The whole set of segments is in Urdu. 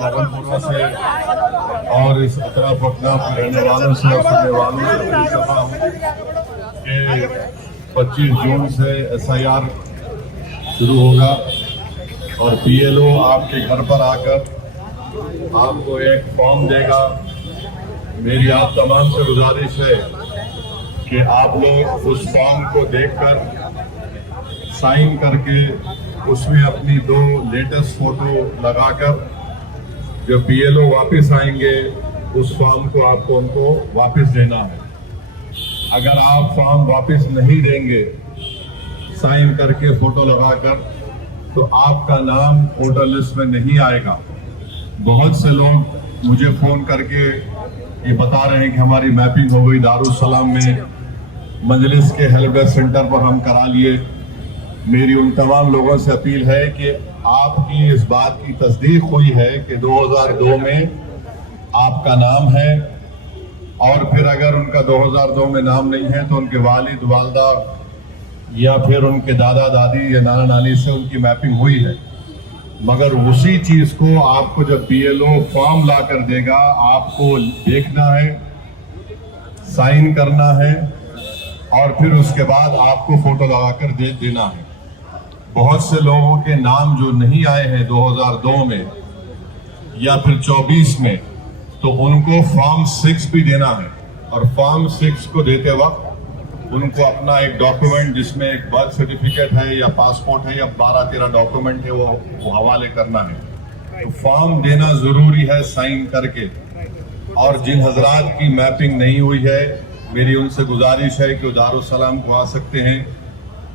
لگنپورہ سے اور اس اطراف اطراف کے رہنے والوں سے اور سننے والوں سے کہ 25 جون سے SIR شروع ہوگا اور PLO آپ کے گھر پر آ کر آپ کو ایک فارم دے گا. میری آپ تمام سے گزارش ہے کہ آپ لوگ اس فارم کو دیکھ کر سائن کر کے اس میں اپنی 2 لیٹسٹ فوٹو لگا کر جب PLO واپس آئیں گے اس فارم کو آپ کو ان کو واپس دینا ہے. اگر آپ فارم واپس نہیں دیں گے سائن کر کے فوٹو لگا کر تو آپ کا نام ووٹر لسٹ میں نہیں آئے گا. بہت سے لوگ مجھے فون کر کے یہ بتا رہے ہیں کہ ہماری میپنگ ہو گئی دارالسلام میں, مجلس کے ہیلپ ڈیسک سینٹر پر ہم کرا لیے. میری ان تمام لوگوں سے اپیل ہے کہ آپ کی اس بات کی تصدیق ہوئی ہے کہ 2002 میں آپ کا نام ہے, اور پھر اگر ان کا 2002 میں نام نہیں ہے تو ان کے والد والدہ یا پھر ان کے دادا دادی یا نانا نانی سے ان کی میپنگ ہوئی ہے. مگر اسی چیز کو آپ کو جب PLO فارم لا کر دے گا آپ کو دیکھنا ہے, سائن کرنا ہے اور پھر اس کے بعد آپ کو فوٹو لگا کر دینا ہے. بہت سے لوگوں کے نام جو نہیں آئے ہیں 2002 میں یا پھر 24 میں تو ان کو فارم 6 بھی دینا ہے, اور فارم 6 کو دیتے وقت ان کو اپنا ایک ڈاکومنٹ جس میں ایک برتھ سرٹیفکیٹ ہے یا پاسپورٹ ہے یا 12-13 ڈاکومنٹ ہے وہ حوالے کرنا ہے. تو فارم دینا ضروری ہے سائن کر کے. اور جن حضرات کی میپنگ نہیں ہوئی ہے میری ان سے گزارش ہے کہ وہ دارالسلام کو آ سکتے ہیں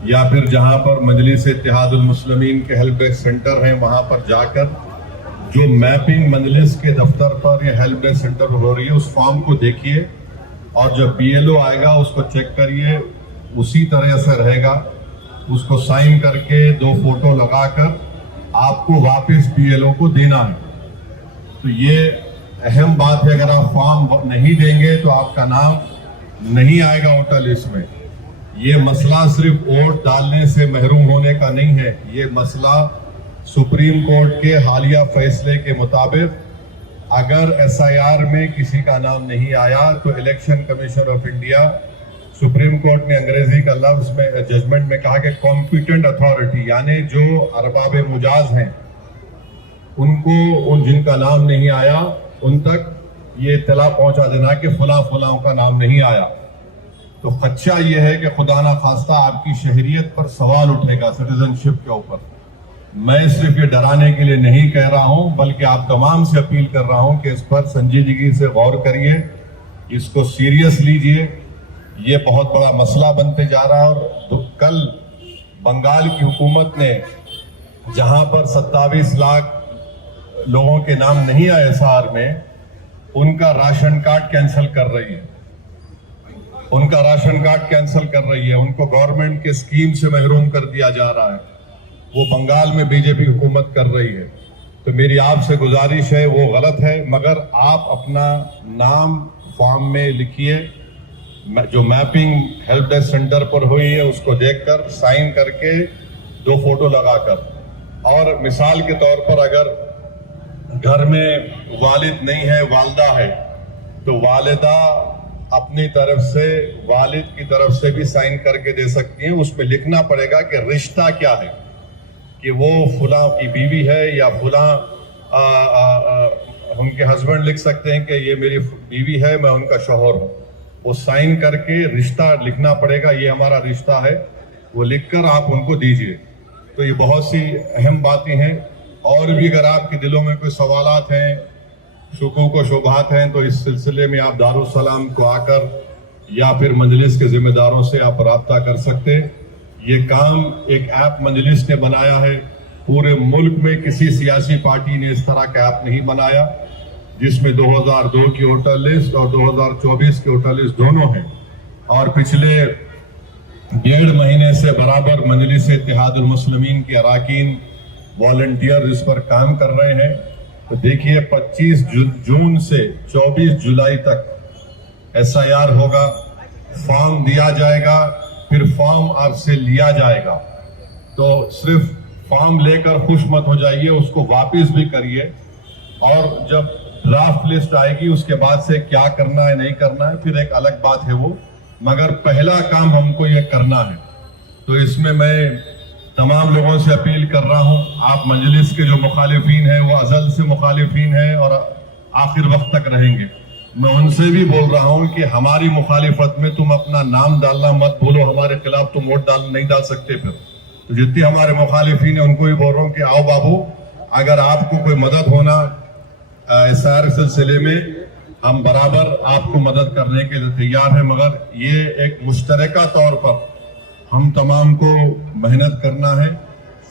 یا پھر جہاں پر مجلس اتحاد المسلمین کے ہیلپ ڈیسک سینٹر ہیں وہاں پر جا کر جو میپنگ مجلس کے دفتر پر یا ہیلپ ڈیسک سینٹر پر ہو رہی ہے اس فارم کو دیکھیے, اور جب PLO آئے گا اس کو چیک کریے, اسی طرح سے رہے گا. اس کو سائن کر کے 2 فوٹو لگا کر آپ کو واپس PLO کو دینا ہے. تو یہ اہم بات ہے, اگر آپ فارم نہیں دیں گے تو آپ کا نام نہیں آئے گا ووٹر لسٹ میں. یہ مسئلہ صرف ووٹ ڈالنے سے محروم ہونے کا نہیں ہے, یہ مسئلہ سپریم کورٹ کے حالیہ فیصلے کے مطابق اگر SIR میں کسی کا نام نہیں آیا تو election commission of India, supreme court نے انگریزی کا لفظ میں ججمنٹ میں کہا کہ کمپیٹنٹ اتھارٹی یعنی جو ارباب مجاز ہیں ان کو جن کا نام نہیں آیا ان تک یہ اطلاع پہنچا دینا کہ فلاں فلاں کا نام نہیں آیا. تو خدشہ یہ ہے کہ خدا نہ خواستہ آپ کی شہریت پر سوال اٹھے گا سٹیزن شپ کے اوپر. میں صرف یہ ڈرانے کے لیے نہیں کہہ رہا ہوں بلکہ آپ تمام سے اپیل کر رہا ہوں کہ اس پر سنجیدگی سے غور کریے, اس کو سیریس لیجئے. یہ بہت بڑا مسئلہ بنتے جا رہا ہے. اور کل بنگال کی حکومت نے جہاں پر 27 لاکھ لوگوں کے نام نہیں آئے SR میں, ان کا راشن کارڈ کینسل کر رہی ہے, ان کا راشن کارڈ کینسل کر رہی ہے, ان کو گورنمنٹ کے اسکیم سے محروم کر دیا جا رہا ہے. وہ بنگال میں BJP حکومت کر رہی ہے. تو میری آپ سے گزارش ہے وہ غلط ہے, مگر آپ اپنا نام فارم میں لکھیے, جو میپنگ ہیلپ ڈیسک سینٹر پر ہوئی ہے اس کو دیکھ کر سائن کر کے 2 فوٹو لگا کر. اور مثال کے طور پر اگر گھر میں والد نہیں ہے والدہ ہے تو والدہ اپنی طرف سے والد کی طرف سے بھی سائن کر کے دے سکتی ہیں. اس میں لکھنا پڑے گا کہ رشتہ کیا ہے, کہ وہ فلاں کی بیوی ہے یا فلاں ان کے ہسبینڈ لکھ سکتے ہیں کہ یہ میری بیوی ہے میں ان کا شوہر ہوں. وہ سائن کر کے رشتہ لکھنا پڑے گا, یہ ہمارا رشتہ ہے, وہ لکھ کر آپ ان کو دیجئے. تو یہ بہت سی اہم باتیں ہیں. اور بھی اگر آپ کے دلوں میں کوئی سوالات ہیں, شکوک و شبہات ہیں تو اس سلسلے میں آپ دارالسلام کو آ کر یا پھر مجلس کے ذمہ داروں سے آپ رابطہ کر سکتے. یہ کام ایک ایپ مجلس نے بنایا ہے, پورے ملک میں کسی سیاسی پارٹی نے اس طرح کا ایپ نہیں بنایا, جس میں 2002 کی ووٹر لسٹ اور 2024 کی ووٹر لسٹ دونوں ہیں. اور پچھلے 1.5 مہینے سے برابر مجلس اتحاد المسلمین کے اراکین والنٹیئر اس پر کام کر رہے ہیں. تو دیکھیے 25 جون سے 24 جولائی تک SIR ہوگا, فارم دیا جائے گا, پھر فارم آپ سے لیا جائے گا. تو صرف فارم لے کر خوش مت ہو جائیے, اس کو واپس بھی کریے, اور جب ڈرافٹ لسٹ آئے گی اس کے بعد سے کیا کرنا ہے نہیں کرنا ہے پھر ایک الگ بات ہے وہ, مگر پہلا کام ہم کو یہ کرنا ہے. تو اس میں تمام لوگوں سے اپیل کر رہا ہوں, آپ مجلس کے جو مخالفین ہیں وہ ازل سے مخالفین ہیں اور آخر وقت تک رہیں گے. میں ان سے بھی بول رہا ہوں کہ ہماری مخالفت میں تم اپنا نام ڈالنا مت بھولو, ہمارے خلاف تم ووٹ نہیں ڈال سکتے. پھر تو جتنے ہمارے مخالفین ہیں ان کو بھی بول رہا ہوں کہ آؤ بابو, اگر آپ کو کوئی مدد ہونا اس سلسلے میں ہم برابر آپ کو مدد کرنے کے لیے تیار ہیں, مگر یہ ایک مشترکہ طور پر ہم تمام کو محنت کرنا ہے.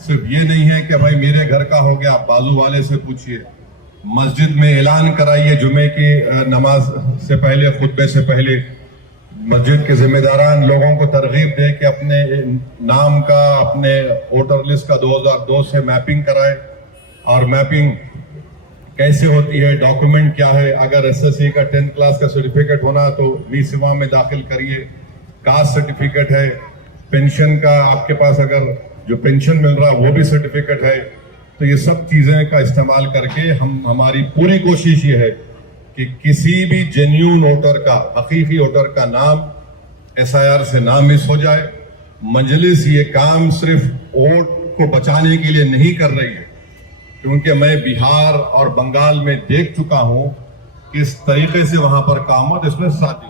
صرف یہ نہیں ہے کہ بھائی میرے گھر کا ہو گیا, آپ بازو والے سے پوچھئے, مسجد میں اعلان کرائیے جمعے کی نماز سے پہلے, خطبے سے پہلے مسجد کے ذمہ داران لوگوں کو ترغیب دے کہ اپنے نام کا, اپنے ووٹر لسٹ کا 2002 سے میپنگ کرائے, اور میپنگ کیسے ہوتی ہے, ڈاکومنٹ کیا ہے, اگر ایس ایس سی کا 10th کلاس کا سرٹیفکیٹ ہونا تو می سیوا میں داخل کریے, کاسٹ سرٹیفکیٹ ہے, پینشن کا آپ کے پاس اگر جو پینشن مل رہا وہ بھی سرٹیفکیٹ ہے. تو یہ سب چیزیں کا استعمال کر کے ہماری پوری کوشش یہ ہے کہ کسی بھی جینیون ووٹر کا, حقیقی ووٹر کا نام SIR سے نہ مس ہو جائے. مجلس یہ کام صرف ووٹ کو بچانے کے لیے نہیں کر رہی ہے, کیونکہ میں بہار اور بنگال میں دیکھ چکا ہوں کس طریقے سے وہاں پر کام ہو, اس میں ساتھی